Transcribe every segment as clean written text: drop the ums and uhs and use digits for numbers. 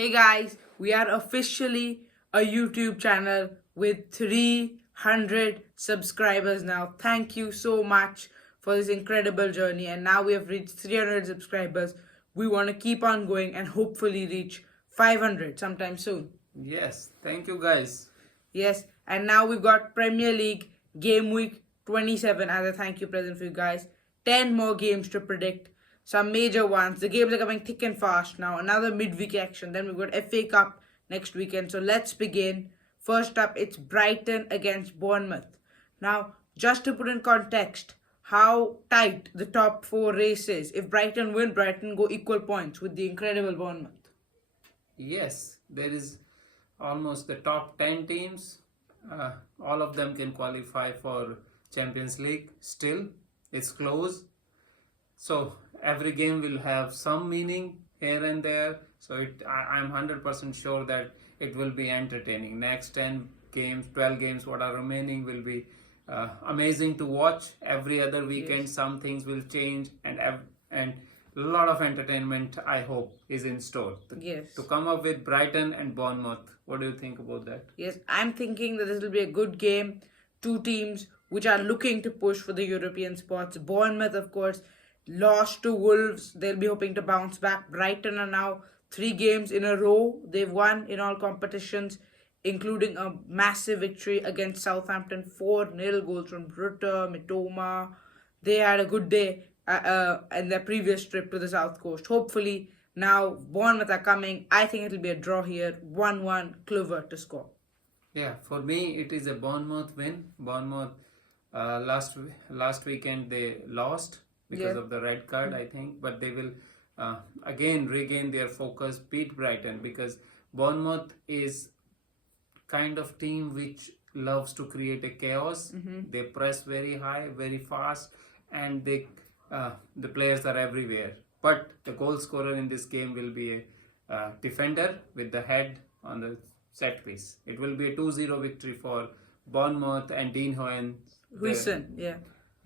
Hey guys, we are officially a YouTube channel with 300 subscribers now. Thank you so much for this incredible journey. And now we have reached 300 subscribers. We want to keep on going and hopefully reach 500 sometime soon. Yes, thank you guys. Yes, and now we've got Premier League Game Week 27 as a thank you present for you guys. 10 more games to predict. Some major ones. The games are coming thick and fast now. Another midweek action. Then we've got FA Cup next weekend. So let's begin. First up, it's Brighton against Bournemouth. Now, just to put in context how tight the top four race is. If Brighton win, Brighton go equal points with the incredible Bournemouth. Yes, there is almost the top 10 teams. All of them can qualify for Champions League. Still, it's close. So every game will have some meaning here and there. So I'm 100% sure that it will be entertaining. Next 10 games, 12 games, what are remaining will be amazing to watch. Every other weekend, some things will change, and a lot of entertainment, I hope, is in store. To come up with Brighton and Bournemouth. What do you think about that? Yes, I'm thinking that this will be a good game. Two teams which are looking to push for the European spots. Bournemouth, of course, lost to Wolves. They'll be hoping to bounce back. Brighton are now 3 games in a row. They've won in all competitions, including a massive victory against Southampton. 4-0 goals from Rutter, Mitoma. They had a good day in their previous trip to the South Coast. Hopefully, now Bournemouth are coming. I think it'll be a draw here. 1-1, Clover to score. Yeah, for me, it is a Bournemouth win. Bournemouth, last weekend, they lost because of the red card, I think. But they will again regain their focus, beat Brighton, because Bournemouth is kind of team which loves to create a chaos. They press very high, very fast, and the players are everywhere. But the goal scorer in this game will be a defender with the head on the set piece. It will be a 2-0 victory for Bournemouth, and Dean Huijsen,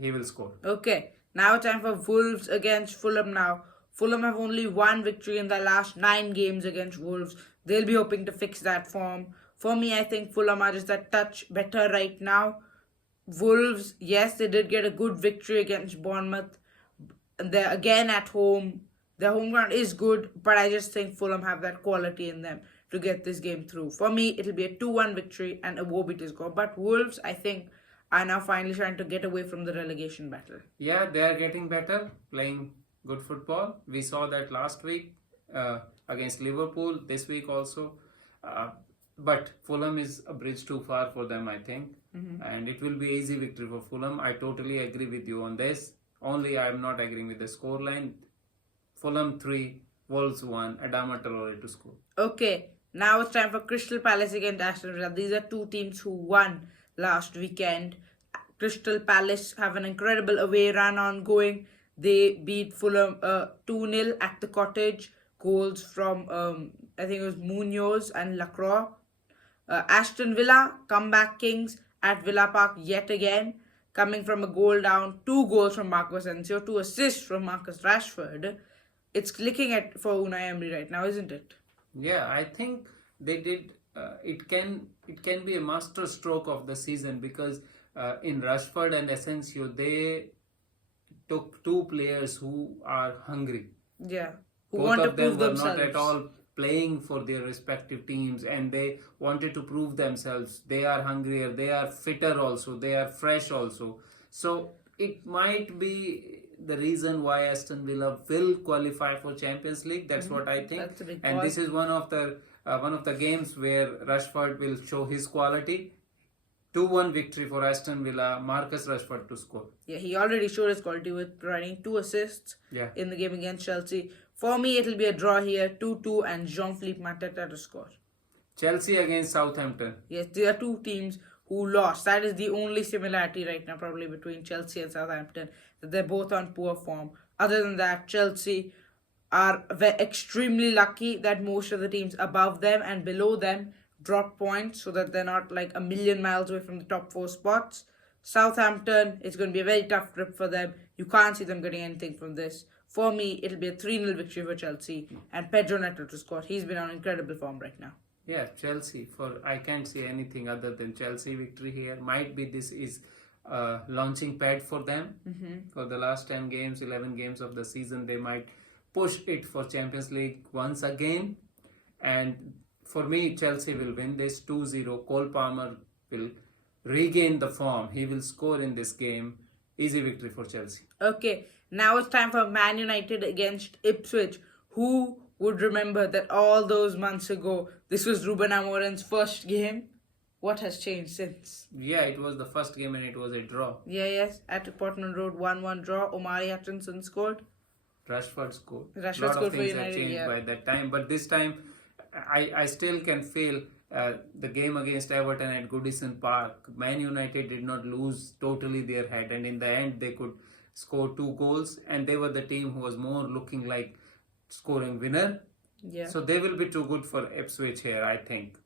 he will score. Okay, now time for Wolves against Fulham now. Fulham have only one victory in their last 9 games against Wolves. They'll be hoping to fix that form. For me, I think Fulham are just a touch better right now. Wolves, yes, they did get a good victory against Bournemouth. They're again at home. Their home ground is good, but I just think Fulham have that quality in them to get this game through. For me, it'll be a 2-1 victory and a Wobie to score. But Wolves, I think, are now finally trying to get away from the relegation battle. Yeah, they are getting better, playing good football. We saw that last week against Liverpool, this week also. But Fulham is a bridge too far for them, I think. And it will be easy victory for Fulham. I totally agree with you on this. Only I am not agreeing with the scoreline. Fulham 3, Wolves 1, Adama Traore to score. Okay, now it's time for Crystal Palace against Aston Villa. These are two teams who won last weekend. Crystal Palace have an incredible away run ongoing. They beat Fulham 2-0 at the Cottage. Goals from, I think it was Munoz and Lacroix. Aston Villa, comeback kings at Villa Park yet again. Coming from a goal down, 2 goals from Marcus Asensio, 2 assists from Marcus Rashford. It's clicking for Unai Emery right now, isn't it? Yeah, I think they did. It can be a master stroke of the season, because in Rashford and Asensio, they took 2 players who are hungry. Yeah, who Both want to of them prove were themselves. not at all playing for their respective teams, and they wanted to prove themselves. They are hungrier, they are fitter also, they are fresh also. So it might be the reason why Aston Villa will qualify for Champions League. That's what I think. That's a big and call. This is one of the games where Rashford will show his quality. 2-1 victory for Aston Villa, Marcus Rashford to score. Yeah, he already showed his quality with providing 2 assists in the game against Chelsea. For me, it'll be a draw here, 2-2, and Jean-Philippe Mateta to score. Chelsea against Southampton. Yes, there are 2 teams who lost. That is the only similarity right now probably between Chelsea and Southampton, that they're both on poor form. Other than that, Chelsea are extremely lucky that most of the teams above them and below them drop points so that they're not like a million miles away from the top 4 spots. Southampton, it's going to be a very tough trip for them. You can't see them getting anything from this. For me, it'll be a 3-0 victory for Chelsea and Pedro Neto to score. He's been on incredible form right now. Yeah, Chelsea. I can't say anything other than Chelsea victory here. Might be this is launching pad for them for the last 10 games, 11 games of the season. They might push it for Champions League once again. And for me, Chelsea will win this 2-0. Cole Palmer will regain the form. He will score in this game. Easy victory for Chelsea. Okay, now it's time for Man United against Ipswich. Who would remember that all those months ago, this was Ruben Amorim's first game? What has changed since? Yeah, it was the first game and it was a draw. Yes, at Portman Road, 1-1 draw. Omari Hutchinson scored. Rashford scored. Rashford lot scored of for things United, have changed yeah. by that time, but this time I still can feel the game against Everton at Goodison Park. Man United did not lose totally their head, and in the end they could score 2 goals, and they were the team who was more looking like scoring winner. Yeah. So they will be too good for Ipswich here, I think.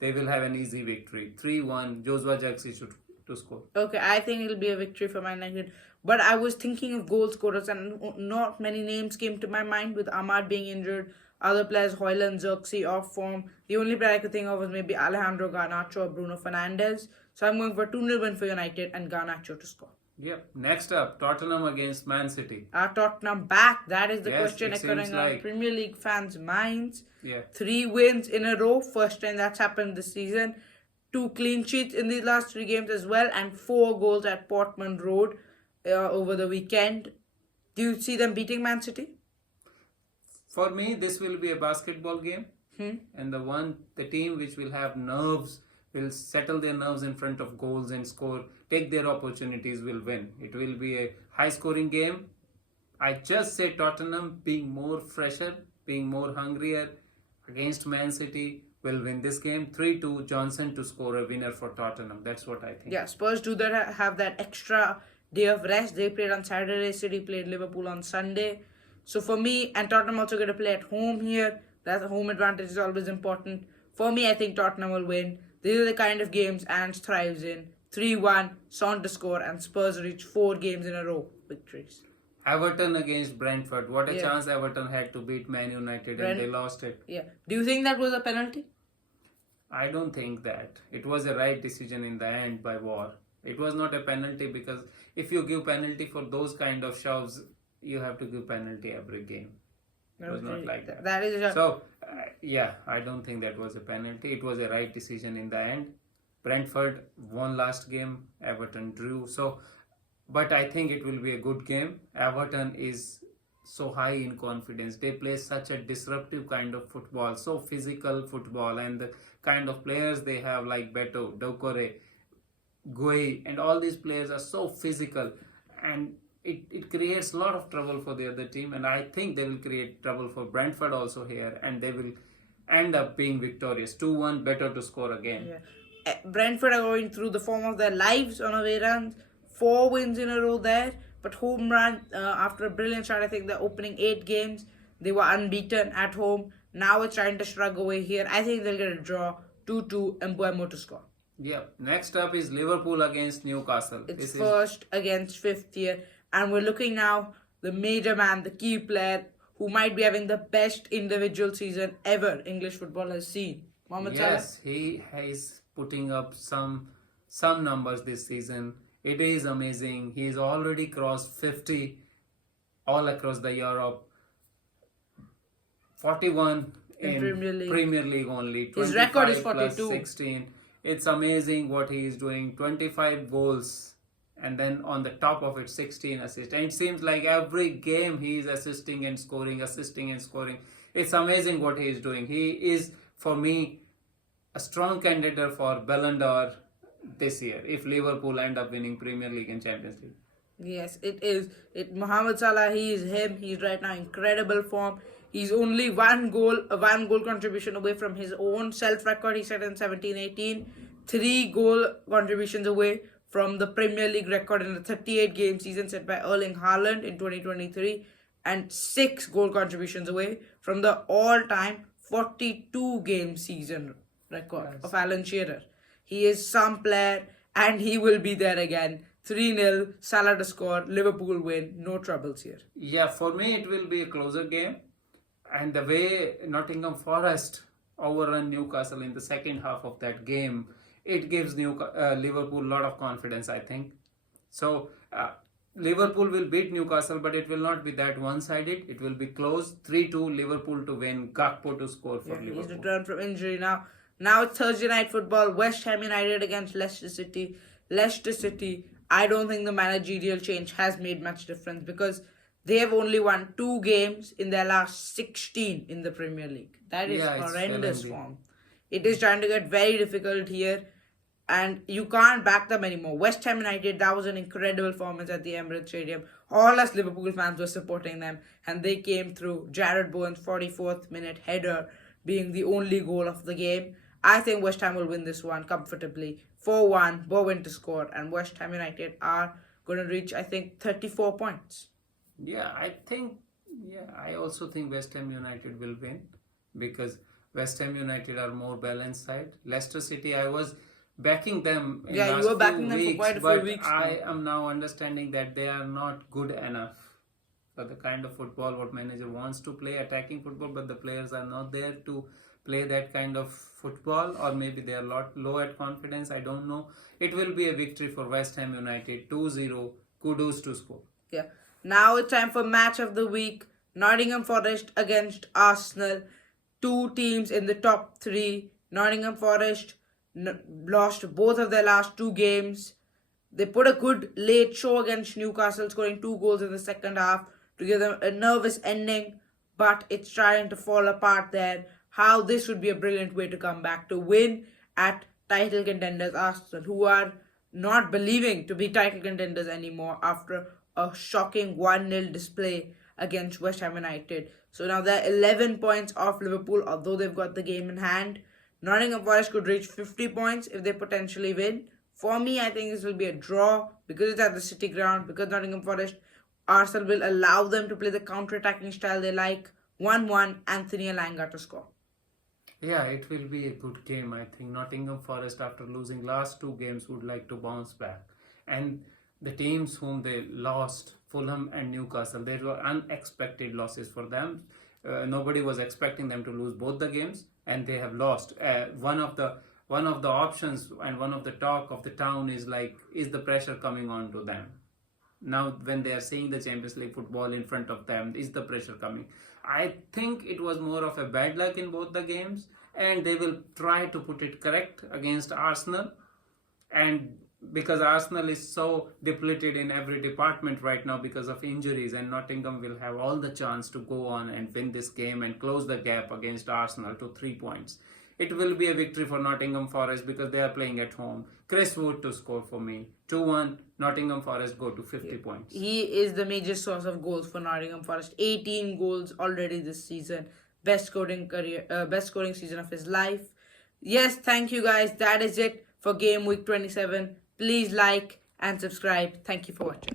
They will have an easy victory. 3-1, Joshua Jackson to score. Okay, I think it'll be a victory for Man United. But I was thinking of goal scorers and not many names came to my mind with Ahmad being injured. Other players, Hoyland, Xerxes off form. The only player I could think of was maybe Alejandro Garnacho or Bruno Fernandes. So I'm going for 2-0 win for United and Garnacho to score. Yep. Next up, Tottenham against Man City. Are Tottenham back? That is the Yes, question it occurring seems on like- Premier League fans' minds. Yeah. 3 wins in a row. First time that's happened this season. 2 clean sheets in these last 3 games as well. And 4 goals at Portman Road over the weekend. Do you see them beating Man City? For me, this will be a basketball game. And the team which will have nerves, will settle their nerves in front of goals and score, take their opportunities, will win. It will be a high scoring game. I just say Tottenham being more fresher, being more hungrier against Man City will win this game. 3-2, Johnson to score a winner for Tottenham. That's what I think. Yeah, Spurs do that have that extra day of rest. They played on Saturday, City played Liverpool on Sunday. So for me, and Tottenham also going to play at home here. That home advantage is always important. For me, I think Tottenham will win. These are the kind of games Ange thrives in. 3-1, Son to score, and Spurs reach 4 games in a row victories. Everton against Brentford. What a Yeah. chance Everton had to beat Man United and they lost it. Yeah. Do you think that was a penalty? I don't think that. It was a right decision in the end by VAR. It was not a penalty because if you give penalty for those kind of shoves, you have to give penalty every game. It was not like that. That is So, yeah, I don't think that was a penalty. It was a right decision in the end. Brentford won last game. Everton drew. So, but I think it will be a good game. Everton is so high in confidence. They play such a disruptive kind of football, so physical football, and the kind of players they have like Beto, Doucouré, Gueye, and all these players are so physical, and it creates a lot of trouble for the other team, and I think they will create trouble for Brentford also here, and they will end up being victorious. 2-1, better to score again. Yeah. Brentford are going through the form of their lives on away runs. 4 wins in a row there, but home run after a brilliant start. I think the opening 8 games they were unbeaten at home. Now it's trying to shrug away here. I think they'll get a draw, 2-2, and Mbeumo to score. Yeah. Next up is Liverpool against Newcastle. It's first against 5th here, and we're looking now the major man, the key player who might be having the best individual season ever English football has seen. Mohamed Salah. Yes, he is putting up some numbers this season. It is amazing. He's already crossed 50 all across the Europe. 41 in Premier League only. His record is 25 plus 42. 16. It's amazing what he is doing. 25 goals. And then on the top of it, 16 assists. And it seems like every game he is assisting and scoring, assisting and scoring. It's amazing what he is doing. He is, for me, a strong candidate for Ballon d'Or this year if Liverpool end up winning Premier League and Champions League. Yes, it is. Mohamed Salah, he is him. He's right now incredible form. He's only one goal contribution away from his own self-record he set in 17-18. 3 goal contributions away from the Premier League record in the 38-game season set by Erling Haaland in 2023. And 6 goal contributions away from the all-time 42-game season record of Alan Shearer. He is some player and he will be there again 3-0, Salah to score, Liverpool win, no troubles here. Yeah, for me it will be a closer game. And the way Nottingham Forest overrun Newcastle in the second half of that game, it gives Liverpool a lot of confidence, I think. So Liverpool will beat Newcastle, but it will not be that one-sided. It will be close. 3-2 Liverpool to win. Gakpo to score for Liverpool. He's returned from injury now. Now it's Thursday night football. West Ham United against Leicester City. Leicester City, I don't think the managerial change has made much difference because they have only won 2 games in their last 16 in the Premier League. That is horrendous form. It is trying to get very difficult here and you can't back them anymore. West Ham United, that was an incredible performance at the Emirates Stadium. All us Liverpool fans were supporting them and they came through. Jared Bowen's 44th minute header being the only goal of the game. I think West Ham will win this one comfortably. 4-1, Bowen to score, and West Ham United are going to reach, I think, 34 points. I also think West Ham United will win because West Ham United are more balanced side. Leicester City, I was backing them in you were backing them for quite a few weeks. I am now understanding that they are not good enough for the kind of football what manager wants to play, attacking football, but the players are not there to play that kind of football, or maybe they are low at confidence. I don't know. It will be a victory for West Ham United. 2-0. Kudos to score. Yeah. Now it's time for match of the week. Nottingham Forest against Arsenal. 2 teams in the top 3. Nottingham Forest lost both of their last 2 games. They put a good late show against Newcastle, scoring 2 goals in the second half to give them a nervous ending, but it's trying to fall apart there. How this would be a brilliant way to come back to win at title contenders Arsenal, who are not believing to be title contenders anymore after a shocking 1-0 display against West Ham United. So now they're 11 points off Liverpool, although they've got the game in hand. Nottingham Forest could reach 50 points if they potentially win. For me, I think this will be a draw because it's at the City ground, because Nottingham Forest, Arsenal will allow them to play the counter-attacking style they like. 1-1, Anthony Elanga to score. Yeah, it will be a good game. I think Nottingham Forest, after losing last 2 games, would like to bounce back. And the teams whom they lost, Fulham and Newcastle, they were unexpected losses for them. Nobody was expecting them to lose both the games, and they have lost. One of the options and one of the talk of the town is like, is the pressure coming on to them? Now, when they are seeing the Champions League football in front of them, is the pressure coming? I think it was more of a bad luck in both the games, and they will try to put it correct against Arsenal. And because Arsenal is so depleted in every department right now because of injuries, and Nottingham will have all the chance to go on and win this game and close the gap against Arsenal to 3 points. It will be a victory for Nottingham Forest because they are playing at home. Chris Wood to score for me. 2-1, Nottingham Forest go to 50 points. He is the major source of goals for Nottingham Forest. 18 goals already this season. Best scoring season of his life. Yes, thank you guys. That is it for Game Week 27. Please like and subscribe. Thank you for watching.